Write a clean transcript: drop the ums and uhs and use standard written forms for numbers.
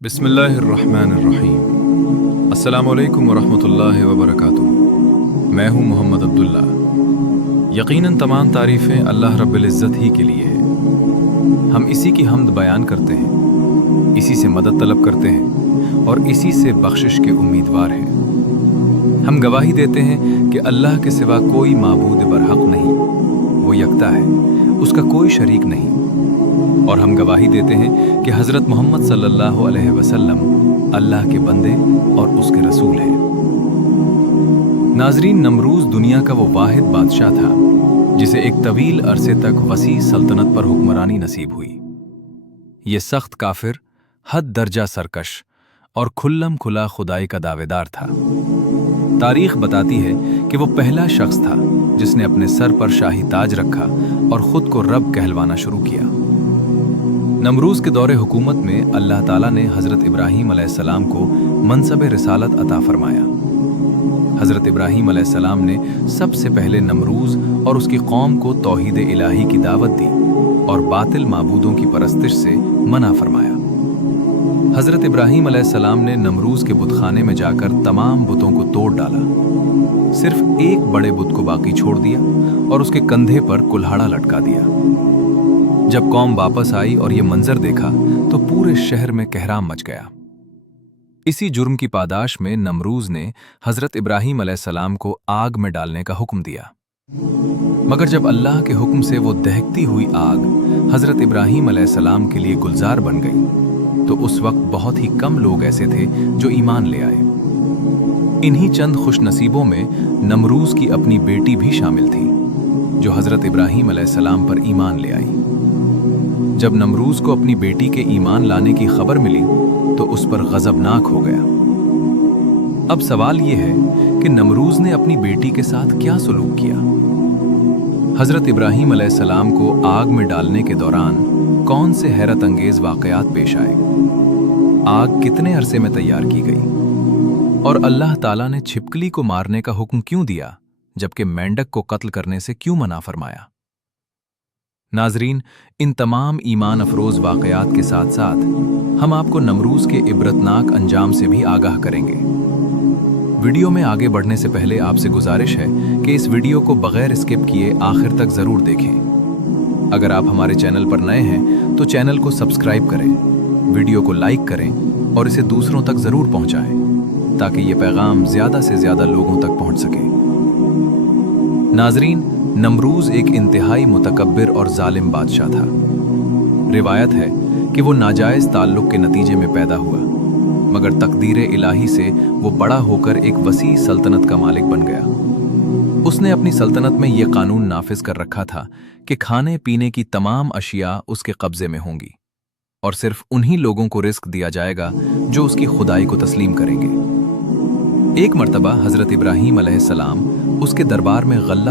बिस्मिल्लाहिर्रहमानिर्रहीम। अस्सलामुअलैकुम वरहमतुल्लाहि वबरकातुहू। मैं हूँ मोहम्मद अब्दुल्ला। यकीनन तमाम तारीफ़ें अल्लाह रब्बिल इज़्ज़त ही के लिए है। हम इसी की हम्द बयान करते हैं, इसी से मदद तलब करते हैं और इसी से बख्शिश के उम्मीदवार हैं। हम गवाही देते हैं कि अल्लाह के सिवा कोई माबूद बरहक नहीं, वो यकता है, उसका कोई शरीक नहीं। और हम गवाही देते हैं कि हज़रत मोहम्मद सल्लल्लाहु अलैहि वसल्लम अल्लाह के बंदे और उसके रसूल हैं। नाज़रीन, नमरूज़ दुनिया का वो वाहिद बादशाह था जिसे एक तवील अरसे तक वसी सल्तनत पर हुक्मरानी नसीब हुई। ये सख्त काफिर, हद दर्जा सरकश और खुल्लम खुला खुदाई का दावेदार था। तारीख बताती है कि वो पहला शख्स था जिसने अपने सर पर शाही ताज रखा और खुद को रब कहलवाना शुरू किया। नमरूज़ के दौरे हुकूमत में अल्लाह ताला ने हज़रत इब्राहीम अलैहिस्सलाम को मनसब रिसालत अता फरमाया। हज़रत इब्राहीम अलैहिस्सलाम ने सबसे पहले नमरूज़ और उसकी कौम को तौहीद इलाही की दावत दी और बातिल माबूदों की परस्तिश से मना फरमाया। हज़रत इब्राहीम अलैहिस्सलाम ने नमरूज़ के बुतखाने में जाकर तमाम बुतों को तोड़ डाला, सिर्फ एक बड़े बुत को बाकी छोड़ दिया और उसके कंधे पर कुल्हाड़ा लटका दिया। जब कौम वापस आई और ये मंजर देखा तो पूरे शहर में कहराम मच गया। इसी जुर्म की पादाश में नमरूज़ ने हज़रत इब्राहीम अलैहिस्सलाम को आग में डालने का हुक्म दिया। मगर जब अल्लाह के हुक्म से वो दहकती हुई आग हज़रत इब्राहीम अलैहिस्सलाम के लिए गुलजार बन गई, तो उस वक्त बहुत ही कम लोग ऐसे थे जो ईमान ले आए। इन्हीं चंद खुशनसीबों में नमरूज़ की अपनी बेटी भी शामिल थी, जो हज़रत इब्राहीम अलैहिस्सलाम पर ईमान ले आई। जब नमरूज़ को अपनी बेटी के ईमान लाने की खबर मिली तो उस पर गज़बनाक हो गया। अब सवाल यह है कि नमरूज़ ने अपनी बेटी के साथ क्या सलूक किया। हज़रत इब्राहीम अलैहिस्सलाम को आग में डालने के दौरान कौन से हैरत अंगेज वाक़यात पेश आए, आग कितने अरसे में तैयार की गई और अल्लाह ताला ने छिपकली को मारने का हुक्म क्यों दिया जबकि मेंढक को कत्ल करने से क्यों मना फरमाया। नाजरीन, इन तमाम ईमान अफरोज वाक़यात के साथ साथ हम आपको नमरूज़ के इबरतनाक अंजाम से भी आगाह करेंगे। वीडियो में आगे बढ़ने से पहले आपसे गुजारिश है कि इस वीडियो को बगैर स्किप किए आखिर तक ज़रूर देखें। अगर आप हमारे चैनल पर नए हैं तो चैनल को सब्सक्राइब करें, वीडियो को लाइक करें और इसे दूसरों तक ज़रूर पहुंचाएं ताकि ये पैगाम ज़्यादा से ज़्यादा लोगों तक पहुंच सके। नाजरीन, नमरूज़ एक इंतहाई मुतकब्बिर और जालिम बादशाह था। रिवायत है कि वो नाजायज़ ताल्लुक़ के नतीजे में पैदा हुआ, मगर तकदीर इलाही से वो बड़ा होकर एक वसी सल्तनत का मालिक बन गया। उसने अपनी सल्तनत में ये कानून नाफिज कर रखा था कि खाने पीने की तमाम अशिया उसके कब्ज़े में होंगी और सिर्फ उन्हीं लोगों को रिस्क दिया जाएगा जो उसकी खुदाई को तस्लीम करेंगे। एक मर्तबा हज़रत इब्राहीम अलैहिस्सलाम उसके दरबार में गल्ला